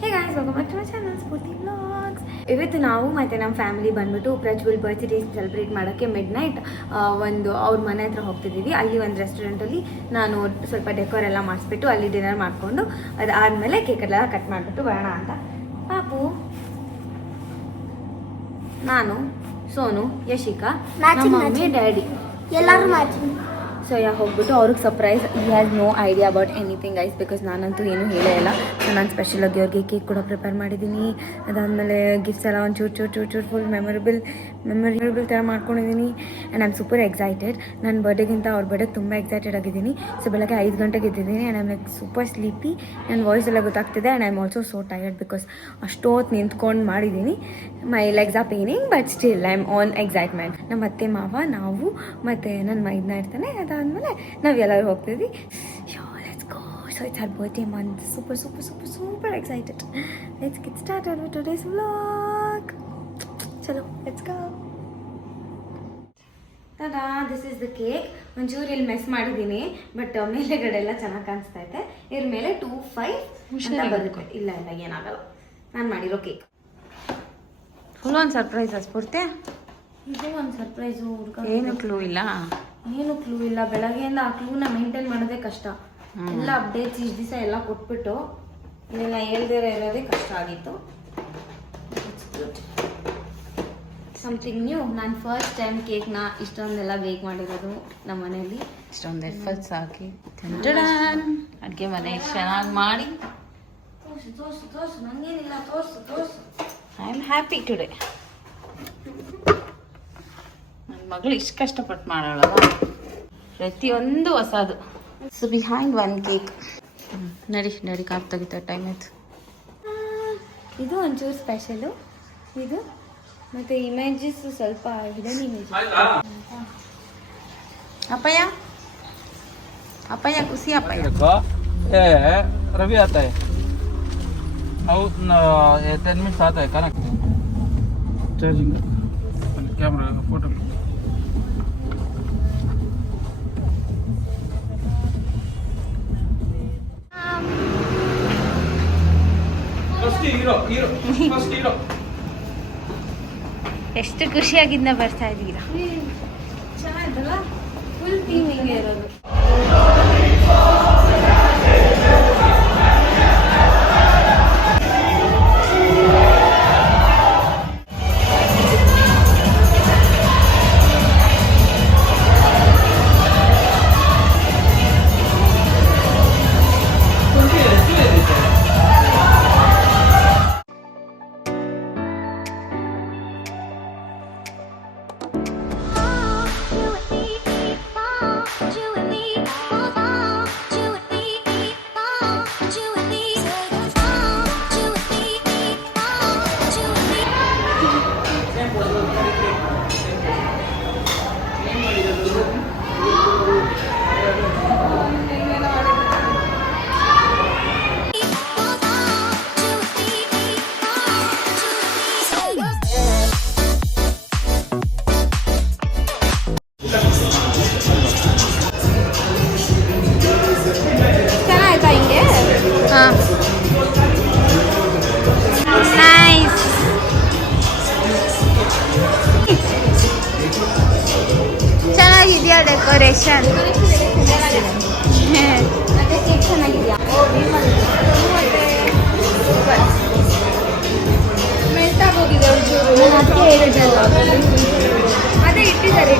Hey guys, welcome back to my channel Spoorthi vlogs. ಇವತ್ತು ನಾವು ಮತ್ತು ನಮ್ಮ ಫ್ಯಾಮಿಲಿ ಬಂದ್ಬಿಟ್ಟು ಪ್ರಜ್ವಲ್ ಬರ್ತ್ಡೇ ಸೆಲೆಬ್ರೇಟ್ ಮಾಡೋಕ್ಕೆ ಮಿಡ್ ನೈಟ್ ಒಂದು ಅವ್ರ ಮನೆ ಹತ್ರ ಹೋಗ್ತಿದ್ದೀವಿ. ಅಲ್ಲಿ ಒಂದು ರೆಸ್ಟೋರೆಂಟಲ್ಲಿ ನಾನು ಸ್ವಲ್ಪ ಡೆಕೋರ್ ಎಲ್ಲ ಮಾಡಿಸ್ಬಿಟ್ಟು ಅಲ್ಲಿ ಡಿನ್ನರ್ ಮಾಡಿಕೊಂಡು ಅದಾದಮೇಲೆ ಕೇಕೆಲ್ಲ ಕಟ್ ಮಾಡಿಬಿಟ್ಟು ಬರೋಣ ಅಂತ. ಪಾಪು, ನಾನು, ಸೋನು, ಯಶಿಕಾ, ನಮ್ಮ ಮಮ್ಮಿ, ಡ್ಯಾಡಿ ಎಲ್ಲರೂ ಮ್ಯಾಚಿಂಗ್. ಸೊ ಹೋಗ್ಬಿಟ್ಟು ಅವ್ರಿಗೆ ಸರ್ಪ್ರೈಸ್. ಈ has no idea about anything guys, because ನಾನಂತೂ ಏನೂ ಹೇಳೇ ಇಲ್ಲ. ಸೊ ನಾನು ಸ್ಪೆಷಲಾಗಿ ಅವ್ರಿಗೆ ಕೇಕ್ ಕೂಡ ಪ್ರಿಪೇರ್ ಮಾಡಿದ್ದೀನಿ. ಅದಾದಮೇಲೆ ಗಿಫ್ಟ್ಸ್ ಎಲ್ಲ ಒಂದು ಚೂರು ಫುಲ್ ಮೆಮೊರೇಬಲ್ ಥರ ಮಾಡ್ಕೊಂಡಿದ್ದೀನಿ. And I am super excited. ನನ್ನ ಬರ್ಡೇಗಿಂತ ಅವ್ರ ಬರ್ಡೇಗೆ ತುಂಬ ಎಕ್ಸೈಟೆಡ್ ಆಗಿದ್ದೀನಿ. ಸೊ ಬೆಳಗ್ಗೆ 5 ಗಂಟೆಗೆ ಇದ್ದಿದ್ದೀನಿ. And I am like super sleepy. ನನ್ನ ವಾಯ್ಸ್ ಎಲ್ಲ ಗೊತ್ತಾಗ್ತಿದೆ. And I am also so tired because ಅಷ್ಟೊತ್ತು ನಿಂತ್ಕೊಂಡು ಮಾಡಿದ್ದೀನಿ. My legs are paining but still I am on excitement. ನಮ್ಮ ಅತ್ತೆ ಮಾವ, ನಾವು ಮತ್ತು ನನ್ನ ಮೈದನ ಇರ್ತಾನೆ. ಅದಾದಮೇಲೆ ನಾವೆಲ್ಲರೂ ಹೋಗ್ತಿದ್ವಿ. Let's go. So it's our birthday month. Super excited. Let's get started with today's vlog. ಚಲೋ, let's go. Tada, this is the cake. ಒಂಚೂರು ಇಲ್ಲಿ ಮೆಸ್ ಮಾಡಿದ್ದೀನಿ, ಬಟ್ ಮೇಲೆಗಡೆ ಎಲ್ಲ ಚೆನ್ನಾಗಿ ಕಾಣಿಸ್ತಾ ಇದೆ. ಇದ್ರ ಮೇಲೆ 25 ಅಂತ ಬರುತ್ತೆ. ಇಲ್ಲ ಏನಾಗಲ್ಲ. ನಾನು ಮಾಡಿರೋ ಕೇಕ್ ಫುಲ್ ಒಂದು ಸರ್ಪ್ರೈಸ್. ಸ್ಫೂರ್ತಿ, ಇದು ಒಂದು ಸರ್ಪ್ರೈಸು. ಹುಡುಗ ಏನು ಕ್ಲೂ ಇಲ್ಲ. ಬೆಳಗ್ಗೆಯಿಂದ ಆ ಕ್ಲೂನ ಮೇಂಟೈನ್ ಮಾಡೋದೇ ಕಷ್ಟ. ಎಲ್ಲ ಅಪ್ಡೇಟ್ಸ್ ಇಷ್ಟು ದಿವಸ ಎಲ್ಲ ಕೊಟ್ಬಿಟ್ಟು ಇದನ್ನ ಹೇಳ್ದೇ ಇರೋದೇ ಕಷ್ಟ ಆಗಿತ್ತು. Something new. ನಾನು ಫಸ್ಟ್ ಟೈಮ್ ಕೇಕ್ನ ಇಷ್ಟೊಂದೆಲ್ಲ ಬೇಕ್ ಮಾಡಿರೋದು ನಮ್ಮ ಮನೆಯಲ್ಲಿ. ಇಷ್ಟೊಂದು ಎಫರ್ಟ್ಸ್ ಹಾಕಿ ಅಡುಗೆ ಮನೆ ಚೆನ್ನಾಗಿ ಮಾಡಿ. ತೋರ್ಸು ನಂಗೇನಿಲ್ಲ. ತೋರ್ಸು. I am happy today. ನನ್ನ ಮಗಳು ಇಷ್ಟು ಕಷ್ಟಪಟ್ಟು ಮಾಡೋಳಲ್ಲ, ಪ್ರತಿಯೊಂದು ಹೊಸದು. So behind one cake. ನಡಿ ಕಾರ್ ತೆಗಿತಾ ಟೈಮ್ ಆಯ್ತು. ಇದು ಒಂಚೂರು ಸ್ಪೆಷಲು. ಇದು ಮತ್ತು ಇಮೇಜಸ್ ಸ್ವಲ್ಪ ಹಿಡನ್ ಇಮೇಜ್. ಅಪ್ಪಯ್ಯ ಖುಷಿ. ಅಪ್ಪಯ್ಯ रवि आता है और 10 मिनट्स आता है connect charging camera photo first hero ಎಷ್ಟು ಖುಷಿಯಾಗಿಂದ ಬರ್ತಾ ಇದ್ದೀರಾ. ಚೆನ್ನಾಗಿದ್ದಲ್ಲ. ಫುಲ್ ಥೀಮ್ ಹಿಂಗೆ ಇರೋದು. ಚೆನ್ನಾಗಿದೆಯಾ ಡೆಕೋರೇಷನ್? ಚೆನ್ನಾಗಿದೆಯಾ? ಮೆಲ್ಟಾಗೋಗಿದೆ ಒಂಚೂರು. ಅದಕ್ಕೆ ಹೇಳಿದ್ದಲ್ಲ, ಅದೇ ಇಟ್ಟಿದ್ದಾರೆ.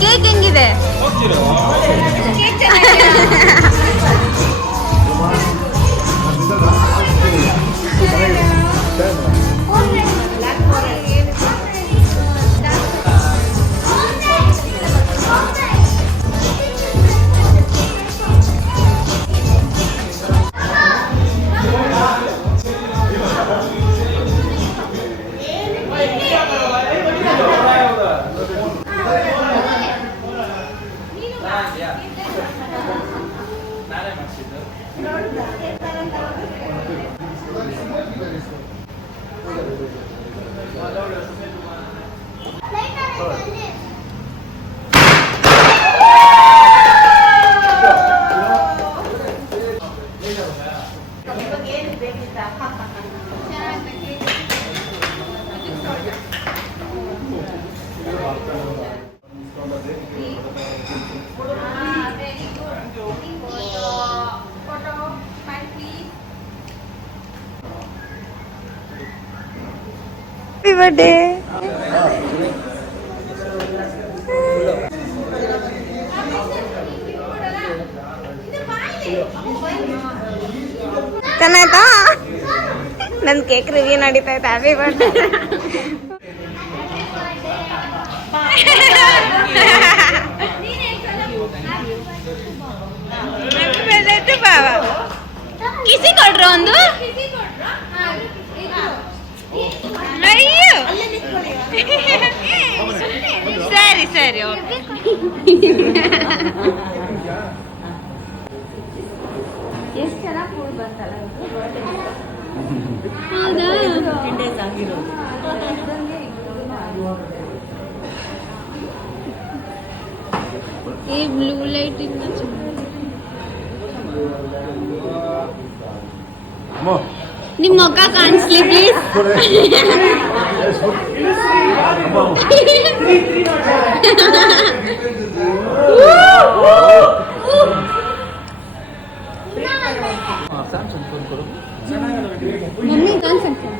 ಕೇಕ್ ಹೆಂಗಿದೆ? Happy birthday. ಚೆನ್ನಾಯ್ತಾ? ನನ್ನ ಕೇಕ್ ರಿವ್ಯೂ ನಡೀತಾ ಇತ್ತು. Happy birthday. ಕಿಸಿ ಕೊಡ್ರ ಒಂದು. ಅಯ್ಯೋ ಸರಿ ಸರಿ ಓಕೆ. ಎಷ್ಟು ಚೆನ್ನಾಗಿ ಫುಡ್ ಬಂತಲ್ಲ. ಹೌದಾ? ಈ ಬ್ಲೂ ಲೈಟ್ ಇಂದ ನಿಮ್ಮ ಮುಖ ಕಾಣಿಸ್ಲಿ ಪ್ಲೀಸ್. ಮಮ್ಮಿ ಕಾಣಿಸುತ್ತೆ.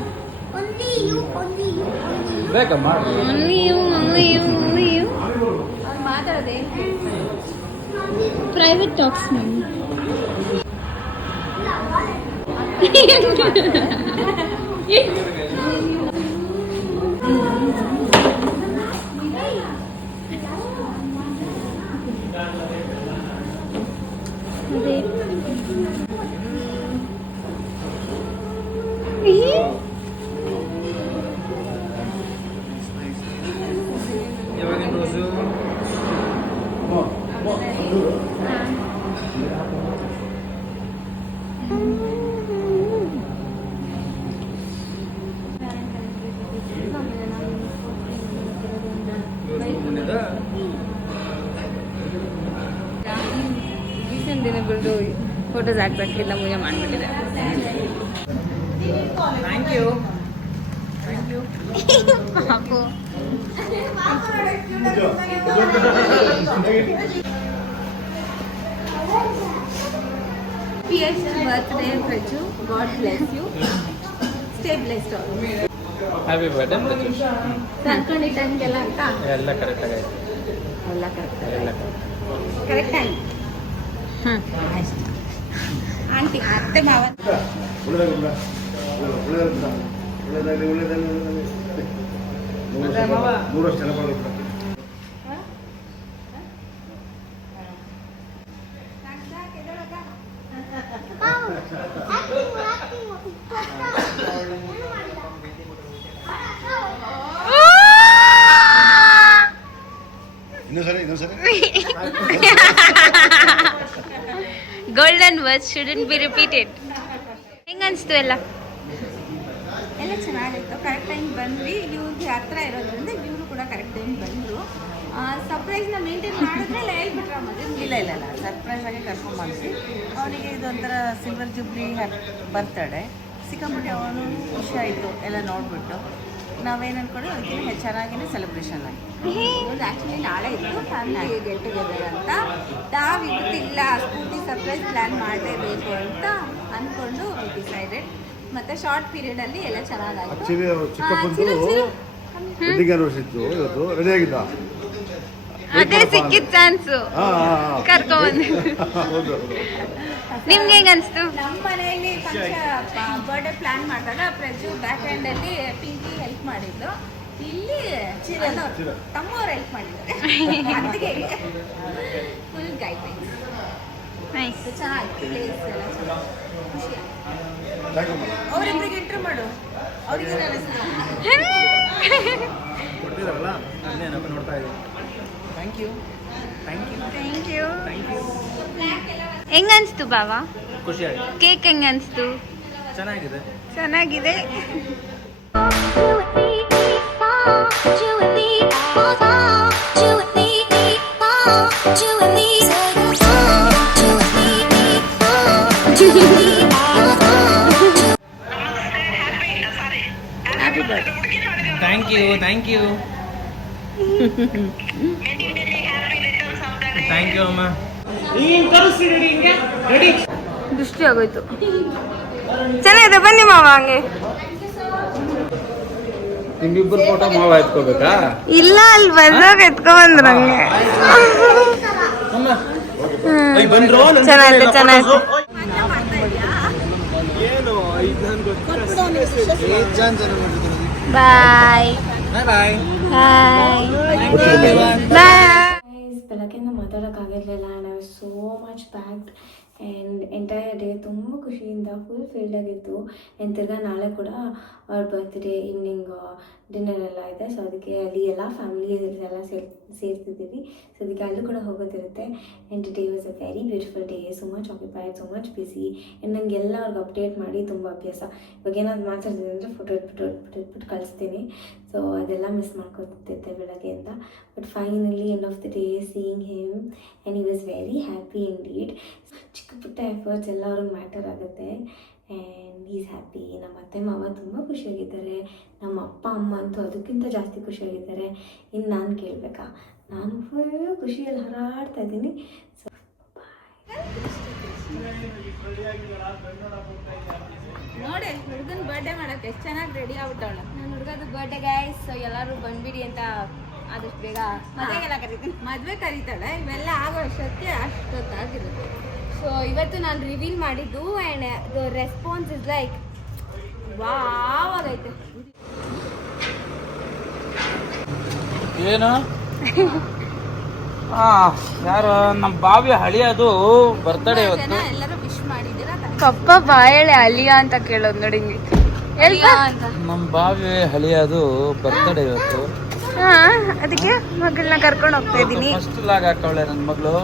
ಮಾತಾಡೋದೇ ಪ್ರೈವೇಟ್ ಟಾಕ್ಸ್ ಮಮ್ಮಿ. ದಿನಗಳದ್ದು ಫೋಟೋಸ್ ಹಾಕ್ಬೇಕಿಲ್ಲ ಮುಜೆ ಮಾಡಿಬಿಟ್ಟಿದೆ. ಥ್ಯಾಂಕ್ ಯು ಪಾಪು. Birthday Praju. God bless you. Stay blessed all. Happy birthday. ಅನ್ಕೊಂಡಿದ್ದ ಟೈಮ್ಗೆಲ್ಲ ಅಂತ ಎಲ್ಲ ಕರೆಕ್ಟ್ ಆಗೈತೆ. ಎಲ್ಲ ಕರೆಕ್ಟ್ ಎಲ್ಲ ಕರೆಕ್ಟ್ ಟೈಮ್. ಅಷ್ಟೇ ಆಂಟಿ ಅತ್ತೆ ಮಾವ. ಮೂರಷ್ಟು ಜನ ಬರೋದು. ಇನ್ನೊಂದ್ಸರಿ golden words shouldn't be repeated. ಹೆಂಗ ಅನ್ಸ್ತು ಎಲ್ಲ ಚೆನ್ನಾಗಿತ್ತು. ಕರೆಕ್ಟ್ ಟೈಮ್ ಬಂದ್ವಿ. ಇವ್ರಿಗೆ ಹತ್ರ ಇರೋದ್ರಿಂದ ಇವರು ಕೂಡ ಕರೆಕ್ಟ್ ಟೈಮ್ ಬಂದರು. ಸರ್ಪ್ರೈಸ್ನ ಮೇಂಟೈನ್ ಮಾಡಿದ್ರೆ ಎಲ್ಲ ಹೇಳ್ಬಿಟ್ರೆ ಮದುವೆ ಇಲ್ಲ ಸರ್ಪ್ರೈಸ್ ಆಗಿ ಕರ್ಕೊಂಡ್ಬಂದ್ವಿ. ಅವನಿಗೆ ಇದೊಂಥರ ಸಿಲ್ವರ್ ಜುಬ್ಲಿ ಬರ್ತಡೆ ಸಿಕ್ಕಾಪಟ್ಟೆ ಅವನು ಖುಷಿ ಆಯಿತು ಎಲ್ಲ ನೋಡಿಬಿಟ್ಟು. ನಾವೇನು ಅಂದ್ಕೊಂಡು ಅದಕ್ಕಿಂತ ಚೆನ್ನಾಗಿನೇ ಸೆಲೆಬ್ರೇಷನ್ ಆಗಿ ಆ್ಯಕ್ಚುಲಿ ನಾಳೆ ಇತ್ತು ಫ್ಯಾಮಿಲಿ ಗೆಟ್ ಟುಗೆದರ್ ಅಂತ. ನಾವು ಇವತ್ತಿಲ್ಲ ಸ್ಕೂಟಿ ಸರ್ಪ್ರೈಸ್ ಪ್ಲ್ಯಾನ್ ಮಾಡಲೇಬೇಕು ಅಂತ ಅಂದ್ಕೊಂಡು ಡಿಸೈಡೆಡ್. ಮತ್ತು ಶಾರ್ಟ್ ಪೀರಿಯಡಲ್ಲಿ ಎಲ್ಲ ಚೆನ್ನಾಗಾಯಿತು. ಆಕ್ಚುಲಿ ಚಿಕ್ಕಪ್ಪಂದು ವೆಡ್ಡಿಂಗ್ ಆನಿವರ್ಸರಿ ಇತ್ತು ಇವತ್ತು. ರೆಡಿ ಆಗಿದ್ದ. ಅದೇ ಸಿಕ್ಕಿದ ಚಾನ್ಸು ಕರ್ಕೊಂಡ್ಬಂದು. ನಿಮ್ಗೆ ಹೆಂಗೆ ಅನಿಸ್ತು? ನಮ್ಮ ಮನೆಯಲ್ಲಿ ಬರ್ಡೇ ಪ್ಲ್ಯಾನ್ ಮಾಡಿದಾಗ ಪ್ರಜು ಬ್ಯಾಕ್ ಹ್ಯಾಂಡಲ್ಲಿ ಪಿಂಕಿ ಹೆಲ್ಪ್ ಮಾಡಿದ್ದು. ಇಲ್ಲಿ ತಮ್ಮವ್ರು ಹೆಲ್ಪ್ ಮಾಡಿದ್ದಾರೆ. ಅದಕ್ಕೆ ಫುಲ್ ಗೈಡ್ಲೈನ್ಸ್ ಚೆನ್ನಾಗಿತ್ತು. ಪ್ಲೇಸ್ ಎಲ್ಲ ಚೆನ್ನಾಗಿ ಖುಷಿ ಆಯ್ತು. ಅವರಿಬ್ಬರಿಗೆ ಎಂಟ್ರಿ ಮಾಡು. ಅವ್ರಿಗೆ ಕೊಡ್ತಿದಾರಲ್ಲ ಅದನ್ನೇ ನೋಡ್ತಾ ಇದ್ದೀನಿ. Thank you. ಹೆಂಗ ಅನ್ಸ್ತು ಬಾವ? ಖುಷಿ ಆಗಿದೆ. ಕೇಕ್ ಹೆಂಗ ಅನ್ಸ್ತು? ಚೆನ್ನಾಗಿದೆ. ಥ್ಯಾಂಕ್ ಯು ಥ್ಯಾಂಕ್ ಯು ಅಮ್ಮ. ದೃಷ್ಟಿ ಆಗೋಯ್ತು. ಚೆನ್ನಾಗಿದೆ, ಬನ್ನಿ ಮಾವ. ಹಂಗೆ ನಿಮ್ಮಿಬ್ಬರು ಫೋಟೋ ಮಾವ ಎತ್ಕೋಬೇಕಾ? ಇಲ್ಲ, ಅಲ್ಲಿ ಬಂದಾಗ ಎತ್ಕೊಂಡ್ಬಂದ್ರ ಹಂಗೆ. ಚೆನ್ನಾಯ್ತು. Bye bye. ಬೆಳಗ್ಗೆಯಿಂದ ಮಾತಾಡೋಕ್ಕಾಗಿರಲಿಲ್ಲ. And I was so much packed and entire day ತುಂಬ ಖುಷಿಯಿಂದ ಫುಲ್ ಫೀಲ್ಡ್ ಆಗಿತ್ತು. ಆ್ಯಂಡ್ ತಿರ್ಗಾ ನಾಳೆ ಕೂಡ ಅವ್ರ ಬರ್ತ್ಡೇ ಈವ್ನಿಂಗ್ ಡಿನ್ನರ್ ಎಲ್ಲ ಇದೆ. ಸೊ ಅದಕ್ಕೆ ಅಲ್ಲಿ ಎಲ್ಲ ಫ್ಯಾಮಿಲಿ ಎಲ್ಲ ಸೇರ್ತಿದ್ದೀವಿ. ಸೊ ಅದಕ್ಕೆ ಅಲ್ಲೂ ಕೂಡ ಹೋಗೋದಿರುತ್ತೆ. And today was a very beautiful day. So much occupied, so much busy. And ನನಗೆಲ್ಲ ಅವ್ರಿಗೆ ಅಪ್ಡೇಟ್ ಮಾಡಿ ತುಂಬ ಅಭ್ಯಾಸ. ಇವಾಗ ಏನಾದ್ರು ಮಾತಾಡ್ತಿದ್ದೆ ಅಂದರೆ ಫೋಟೋ ಇಟ್ಬಿಟ್ಟು ಕಳಿಸ್ತೀನಿ. ಸೊ ಅದೆಲ್ಲ ಮಿಸ್ ಮಾಡ್ಕೊತಿದ್ದೆ ಬೆಳಗ್ಗೆಯಿಂದ. But finally end of the day seeing him and he was very happy in deed. ಚಿಕ್ಕ ಪುಟ್ಟ ಎಫರ್ಟ್ಸ್ ಎಲ್ಲ ಅವ್ರಿಗೆ ಮ್ಯಾಟರ್ ಆಗುತ್ತೆ. And is happy. ನಮ್ಮ ಅತ್ತೆ ಮಾವ ತುಂಬ ಖುಷಿಯಾಗಿದ್ದಾರೆ. ನಮ್ಮ ಅಪ್ಪ ಅಮ್ಮ ಅಂತೂ ಅದಕ್ಕಿಂತ ಜಾಸ್ತಿ ಖುಷಿಯಾಗಿದ್ದಾರೆ. ಇನ್ನು ನಾನು ಕೇಳಬೇಕಾ? ನಾನು ಫುಲ್ ಖುಷಿಯಲ್ಲಿ ಹಾರಾಡ್ತಾ ಇದ್ದೀನಿ. ಸೊ ನೋಡಿ ಹುಡುಗನ ಬರ್ಡೇ ಮಾಡೋಕ್ಕೆ ಎಷ್ಟು ಚೆನ್ನಾಗಿ ರೆಡಿ ಆಗ್ಬಿಟ್ಟವಳು. ನನ್ನ ಹುಡುಗದ ಬರ್ಡೇ ಗೈಸ್. ಸೊ ಎಲ್ಲರೂ ಬಂದ್ಬಿಡಿ ಅಂತ ಆದಷ್ಟು ಬೇಗ ಮದುವೆಗೆಲ್ಲ ಕರೀತೀನಿ. ಮದುವೆ ಕರೀತಾಳೆ. ಇವೆಲ್ಲ ಆಗೋ ಅಷ್ಟೊತ್ತಿಗೆ ಅಷ್ಟೊತ್ತಾಗಿರುತ್ತೆ. ಸೊ ಇವತ್ತು ನಾನು ರಿವೀಲ್ ಮಾಡಿದ್ದು and the response is like wow ಆಗೈತೆ. ಏನು ಯಾರು ನಮ್ಮ ಬಾವಿ ಹಳಿಯದು ಬರ್ತಡೇ ಇವತ್ತು. ಎಲ್ಲರೂ ವಿಶ್ ಮಾಡಿದ್ದೀರಾ? ಪಪ್ಪ ಬಾಯಳೆ ಅಲಿಯಾ ಅಂತ ಕೇಳೋದು ನೋಡಿ ಅಂತ. ನಮ್ಮ ಬಾವಿ ಹಳಿಯದು ಬರ್ತಡೇ ಇವತ್ತು. ಅದಕ್ಕೆ ಮಗಳನ್ನ ಕರ್ಕೊಂಡು ಹೋಗ್ತಾ ಇದ್ದೀನಿ. ಫಸ್ಟ್ ಲಾಗ್ ಹಾಕವಳೆ ನನ್ನ ಮಗಳು.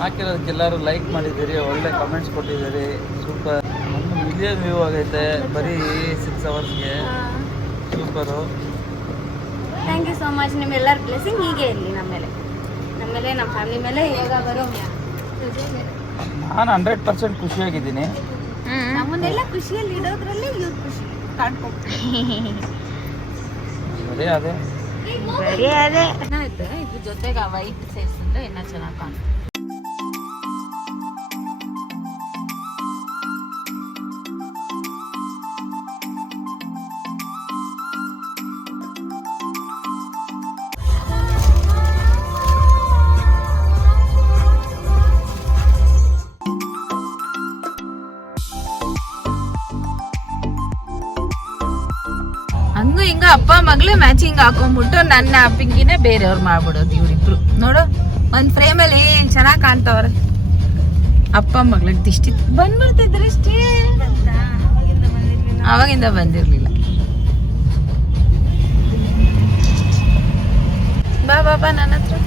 ಹಾಕಿರೋದಕ್ಕೆ ಎಲ್ಲರೂ ಲೈಕ್ ಮಾಡಿದ್ದೀರಿ, ಒಳ್ಳೆ ಕಮೆಂಟ್ಸ್ ಕೊಟ್ಟಿದ್ದೀರಿ. ಸೂಪರ್. 1 ಮಿಲಿಯನ್ ವ್ಯೂ ಆಗೈತೆ ಬರೀ 6 ಅವರ್ಸ್ಗೆ. Super. Thank you so much. ನಿಮ್ಮೆಲ್ಲರ ಬ್ಲೆಸ್ಸಿಂಗ್ ಹೀಗೆ ಇರಲಿ ನಮ್ಮ ಮೇಲೆ, ನಮ್ಮ ಫ್ಯಾಮಿಲಿ ಮೇಲೆ. ಇವಾಗ ಬರೋ ನಾನು 100% ಖುಷಿಯಾಗಿದ್ದೀನಿ. ನಮ್ಮನ್ನೆಲ್ಲ ಖುಷಿಯಲ್ಲಿ ಇಡೋದ್ರಲ್ಲಿ ಇವ್ರು ಖುಷಿ ಕಾಣ್ಕೊಡ್ತೀನಿ. ಬರೀ ಅದೇ ಇದ್ರ ಜೊತೆಗೆ ವೈಟ್ ಸೇರಿಸಿದ್ರೆ ಇನ್ನೂ ಚೆನ್ನಾಗಿ ಕಾಣುತ್ತೆ. ಹಂಗ ಹಿಂಗ ಅಪ್ಪ ಮಗಳು ಮ್ಯಾಚಿಂಗ್ ಹಾಕೊಂಡ್ಬಿಟ್ಟು ನನ್ನ ಪಿಂಕಿನೇ ಬೇರೆಯವ್ರು ಮಾಡ್ಬಿಡೋದು ಇವ್ರಿಬ್ರು ನೋಡು ಒಂದ್ ಫ್ರೇಮಲ್ಲಿ ಚೆನ್ನಾಗ್ ಕಾಣ್ತವ್ರೆ ಅಪ್ಪ ಮಗಳಿಗೆ ದಿಷ್ಟಿ ಬಂದ್ಬಿಡ್ತಿದ್ರೆ ಇಷ್ಟೇ ಅವಾಗಿಂದ ಬಂದಿರ್ಲಿಲ್ಲ ಬಾ ಬಾಬಾ ನನ್ನ ಹತ್ರ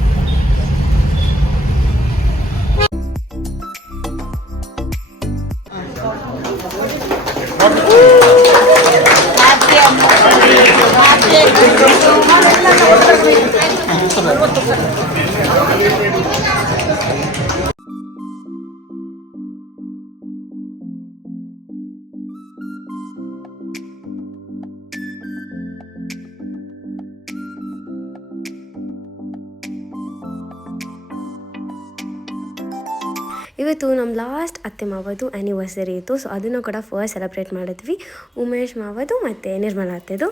ಇವತ್ತು ನಮ್ಮ ಲಾಸ್ಟ್ ಅತ್ತೆ ಮಾವದು ಆ್ಯನಿವರ್ಸರಿ ಇತ್ತು. ಸೊ ಅದನ್ನು ಕೂಡ ಫಸ್ಟ್ ಸೆಲೆಬ್ರೇಟ್ ಮಾಡಿದ್ವಿ, ಉಮೇಶ್ ಮಾವದು ಮತ್ತು ನಿರ್ಮಲಾ ಅತ್ತೆದು.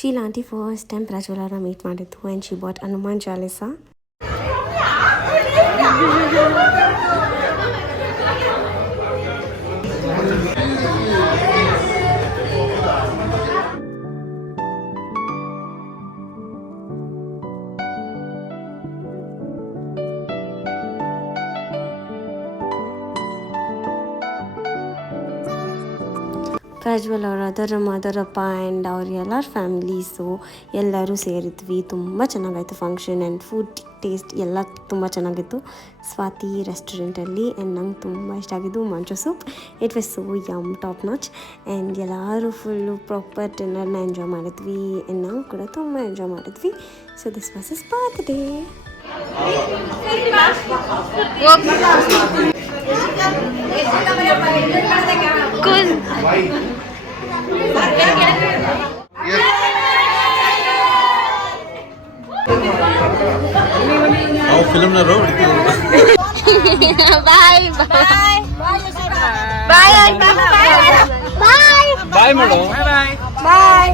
ಶೀಲಾ ಆಂಟಿ ಫಸ್ಟ್ ಟೈಮ್ ಪ್ರಜ್ವಲನ ಮೀಟ್ ಮಾಡಿದ್ದು and she bought Hanuman Chalisa. Prajwal ಅವರ ಮದರಪ್ಪ ಆ್ಯಂಡ್ ಅವ್ರ ಎಲ್ಲರ ಫ್ಯಾಮಿಲೀಸು ಎಲ್ಲರೂ ಸೇರಿದ್ವಿ. ತುಂಬ ಚೆನ್ನಾಗಾಯಿತು ಫಂಕ್ಷನ್ ಆ್ಯಂಡ್ ಫುಡ್ ಟೇಸ್ಟ್ ಎಲ್ಲ ತುಂಬ ಚೆನ್ನಾಗಿತ್ತು ಸ್ವಾತಿ ರೆಸ್ಟೋರೆಂಟಲ್ಲಿ. ಆ್ಯಂಡ್ ನಂಗೆ ತುಂಬ ಇಷ್ಟ ಆಗಿದ್ದು manchow soup. It was so yum top notch. And ಎಲ್ಲರೂ ಫುಲ್ಲು ಪ್ರಾಪರ್ ಡಿನ್ನರ್ನ ಎಂಜಾಯ್ ಮಾಡಿದ್ವಿ ಆ್ಯಂಡ್ ನಾವು ಕೂಡ ತುಂಬ ಎಂಜಾಯ್ ಮಾಡಿದ್ವಿ. So this was is birthday. Cool. ನಾವು ಫಿಲ್ಮ್ನವರು ಬಾಯ್ ಬಾಯ್ ಬಾಯ್ ಬಾಯ್ ಮಾಡು ಬಾಯ್